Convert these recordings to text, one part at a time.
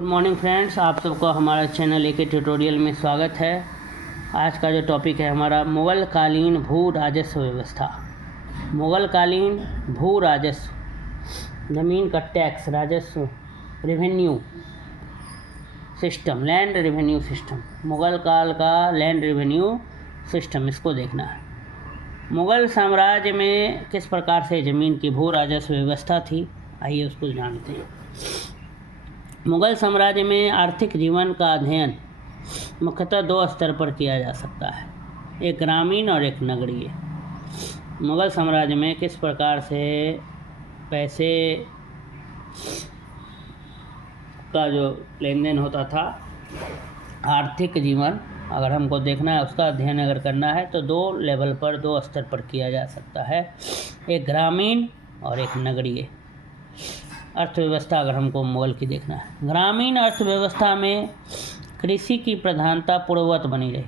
Good morning friends, आप सबको हमारे चैनल ए के ट्यूटोरियल में स्वागत है। आज का जो टॉपिक है हमारा मुग़ल कालीन भू राजस्व व्यवस्था। मुग़ल कालीन भू राजस्व, ज़मीन का टैक्स, राजस्व, revenue system, land revenue system, Mughal काल का लैंड रेवेन्यू सिस्टम, इसको देखना है। मुग़ल साम्राज्य में किस प्रकार से ज़मीन की भू राजस्व व्यवस्था थी, आइए उसको जानते हैं। मुग़ल साम्राज्य में आर्थिक जीवन का अध्ययन मुख्यतः दो स्तर पर किया जा सकता है, एक ग्रामीण और एक नगरीय। मुग़ल साम्राज्य में किस प्रकार से पैसे का जो लेन देन होता था, आर्थिक जीवन अगर हमको देखना है, उसका अध्ययन अगर करना है तो दो लेवल पर, दो स्तर पर किया जा सकता है, एक ग्रामीण और एक नगरीय। अर्थव्यवस्था अगर हमको मुग़ल की देखना है, ग्रामीण अर्थव्यवस्था में कृषि की प्रधानता पूर्ववत बनी रही।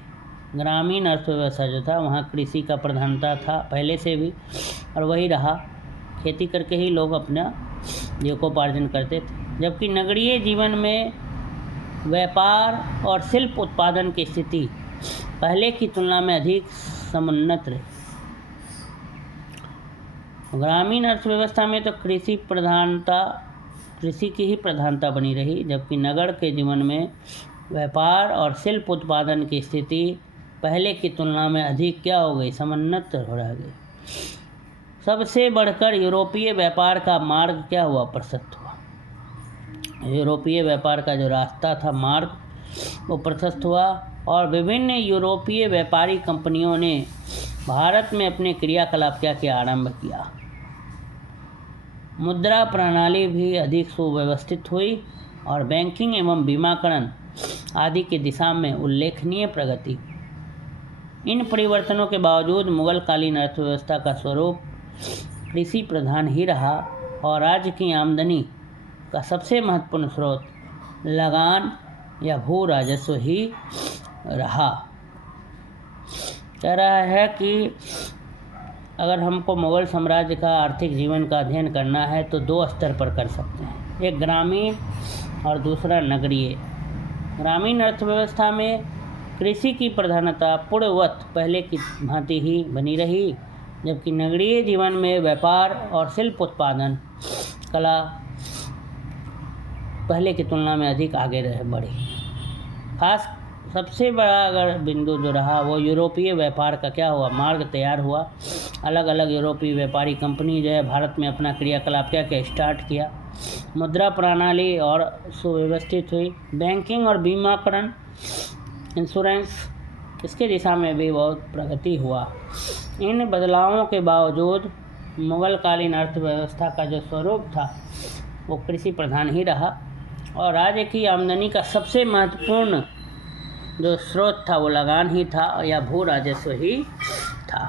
ग्रामीण अर्थव्यवस्था जो था वहाँ कृषि का प्रधानता था पहले से भी, और वही रहा। खेती करके ही लोग अपना जीविकोपार्जन करते थे। जबकि नगरीय जीवन में व्यापार और शिल्प उत्पादन की स्थिति पहले की तुलना में अधिक समुन्नत रही। ग्रामीण अर्थव्यवस्था में तो कृषि की ही प्रधानता बनी रही, जबकि नगर के जीवन में व्यापार और शिल्प उत्पादन की स्थिति पहले की तुलना में अधिक क्या हो गई, समुन्नत हो रह गई। सबसे बढ़कर यूरोपीय व्यापार का मार्ग क्या हुआ, प्रशस्त हुआ। यूरोपीय व्यापार का जो रास्ता था, मार्ग, वो प्रशस्त हुआ और विभिन्न यूरोपीय व्यापारी कंपनियों ने भारत में अपने क्रियाकलाप क्या किया, आरंभ किया। मुद्रा प्रणाली भी अधिक सुव्यवस्थित हुई और बैंकिंग एवं बीमाकरण आदि की दिशा में उल्लेखनीय प्रगति। इन परिवर्तनों के बावजूद मुग़ल कालीन अर्थव्यवस्था का स्वरूप कृषि प्रधान ही रहा और राज्य की आमदनी का सबसे महत्वपूर्ण स्रोत लगान या भू राजस्व ही रहा। कह रहा है कि अगर हमको मुग़ल साम्राज्य का आर्थिक जीवन का अध्ययन करना है तो दो स्तर पर कर सकते हैं, एक ग्रामीण और दूसरा नगरीय। ग्रामीण अर्थव्यवस्था में कृषि की प्रधानता पूर्ववत पहले की भांति ही बनी रही, जबकि नगरीय जीवन में व्यापार और शिल्प उत्पादन कला पहले की तुलना में अधिक आगे बढ़ी। खास सबसे बड़ा अगर बिंदु जो रहा वो यूरोपीय व्यापार का क्या हुआ, मार्ग तैयार हुआ। अलग अलग यूरोपीय व्यापारी कंपनी जो है भारत में अपना क्रियाकलाप क्या स्टार्ट किया। मुद्रा प्रणाली और सुव्यवस्थित हुई। बैंकिंग और बीमाकरण, इंश्योरेंस, इसके दिशा में भी बहुत प्रगति हुआ। इन बदलावों के बावजूद मुग़ल कालीन अर्थव्यवस्था का जो स्वरूप था वो कृषि प्रधान ही रहा और राज्य की आमदनी का सबसे महत्वपूर्ण जो स्रोत था वो लगान ही था या भू राजस्व ही था।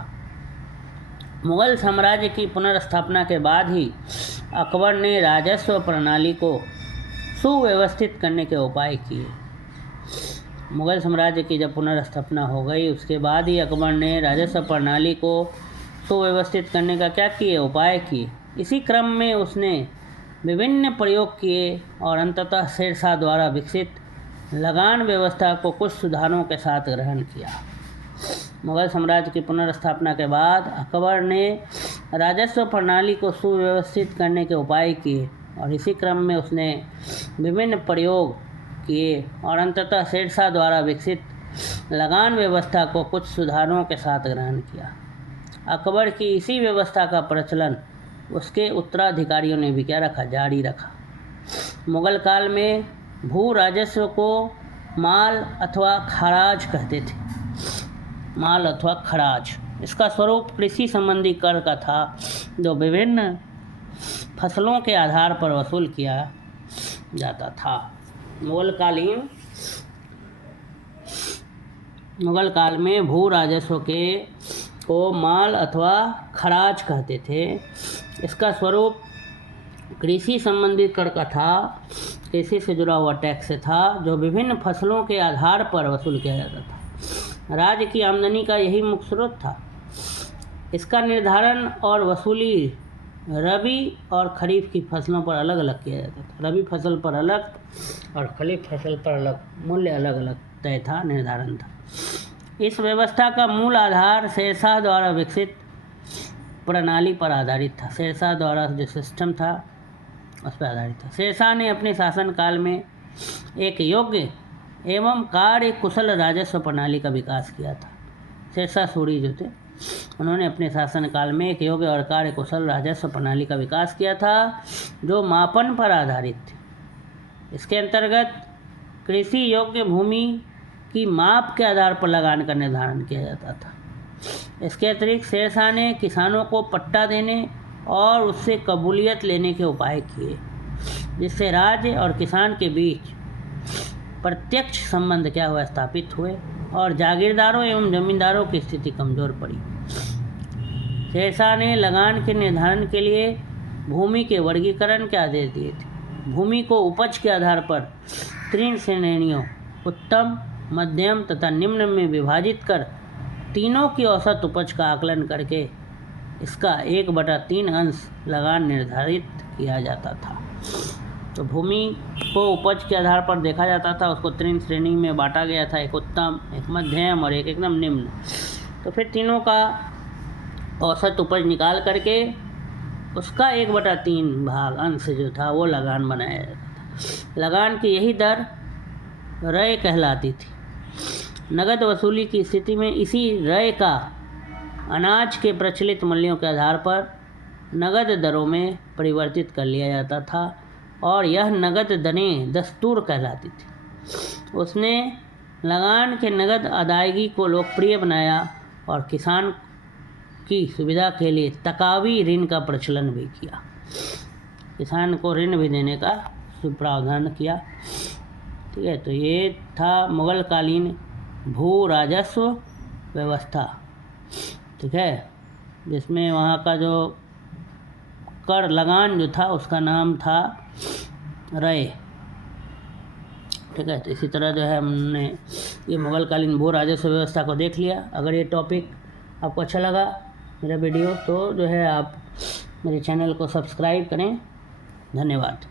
मुग़ल साम्राज्य की पुनर्स्थापना के बाद ही अकबर ने राजस्व प्रणाली को सुव्यवस्थित करने के उपाय किए। मुग़ल साम्राज्य की जब पुनर्स्थापना हो गई उसके बाद ही अकबर ने राजस्व प्रणाली को सुव्यवस्थित करने का क्या किए, उपाय किए। इसी क्रम में उसने विभिन्न प्रयोग किए और अंततः शेरशाह द्वारा विकसित लगान व्यवस्था को कुछ सुधारों के साथ ग्रहण किया। मुग़ल साम्राज्य की पुनर्स्थापना के बाद अकबर ने राजस्व प्रणाली को सुव्यवस्थित करने के उपाय किए और इसी क्रम में उसने विभिन्न प्रयोग किए और अंततः शेरशाह द्वारा विकसित लगान व्यवस्था को कुछ सुधारों के साथ ग्रहण किया। अकबर की इसी व्यवस्था का प्रचलन उसके उत्तराधिकारियों ने भी क्या रखा, जारी रखा। मुग़ल काल में भू राजस्व को माल अथवा खराज कहते थे। माल अथवा खराज, इसका स्वरूप कृषि संबंधी कर का था जो विभिन्न फसलों के आधार पर वसूल किया जाता था। मुग़ल काल में भू राजस्व को माल अथवा खराज कहते थे। इसका स्वरूप कृषि संबंधी कर का था, कृषि से जुड़ा हुआ टैक्स था जो विभिन्न फसलों के आधार पर वसूल किया जाता था। राज्य की आमदनी का यही मुख्य स्रोत था। इसका निर्धारण और वसूली रबी और खरीफ की फसलों पर अलग अलग किया जाता था। रबी फसल पर अलग और खरीफ फसल पर अलग, मूल्य अलग अलग तय था, निर्धारण था। इस व्यवस्था का मूल आधार शेरशाह द्वारा विकसित प्रणाली पर आधारित था। शेरशाह द्वारा जो सिस्टम था उस पर आधारित था। शेरशाह ने अपने शासनकाल में एक योग्य एवं कार्य कुशल राजस्व प्रणाली का विकास किया था। शेरशाह सूरी जो थे उन्होंने अपने शासनकाल में एक योग्य और कार्य कुशल राजस्व प्रणाली का विकास किया था जो मापन पर आधारित थी। इसके अंतर्गत कृषि योग्य भूमि की माप के आधार पर लगान का निर्धारण किया जाता था। इसके अतिरिक्त शेरशाह ने किसानों को पट्टा देने और उससे कबूलियत लेने के उपाय किए, जिससे राज्य और किसान के बीच प्रत्यक्ष संबंध क्या हुआ, स्थापित हुए और जागीरदारों एवं जमींदारों की स्थिति कमज़ोर पड़ी। शेरशाह ने लगान के निर्धारण के लिए भूमि के वर्गीकरण के आदेश दिए थे। भूमि को उपज के आधार पर 3 श्रेणियों उत्तम, मध्यम तथा निम्न में विभाजित कर तीनों की औसत उपज का आकलन करके इसका 1/3 अंश लगान निर्धारित किया जाता था। तो भूमि को उपज के आधार पर देखा जाता था, उसको 3 श्रेणी में बांटा गया था, एक उत्तम, एक मध्यम और एक एकदम निम्न। तो फिर तीनों का औसत उपज निकाल करके उसका 1/3 भाग अंश जो था वो लगान बनाया जाता था। लगान की यही दर रय कहलाती थी। नगद वसूली की स्थिति में इसी रय का अनाज के प्रचलित मूल्यों के आधार पर नगद दरों में परिवर्तित कर लिया जाता था और यह नगद दरें दस्तूर कहलाती थी। उसने लगान के नगद अदायगी को लोकप्रिय बनाया और किसान की सुविधा के लिए तकावी ऋण का प्रचलन भी किया। किसान को ऋण भी देने का प्रावधान किया। ठीक है, तो ये था मुगलकालीन भू राजस्व व्यवस्था। ठीक है, जिसमें वहाँ का जो कर लगान जो था उसका नाम था रय। ठीक है, तो इसी तरह जो है हमने ये मुगलकालीन भू राजस्व व्यवस्था को देख लिया। अगर ये टॉपिक आपको अच्छा लगा मेरा वीडियो तो जो है आप मेरे चैनल को सब्सक्राइब करें। धन्यवाद।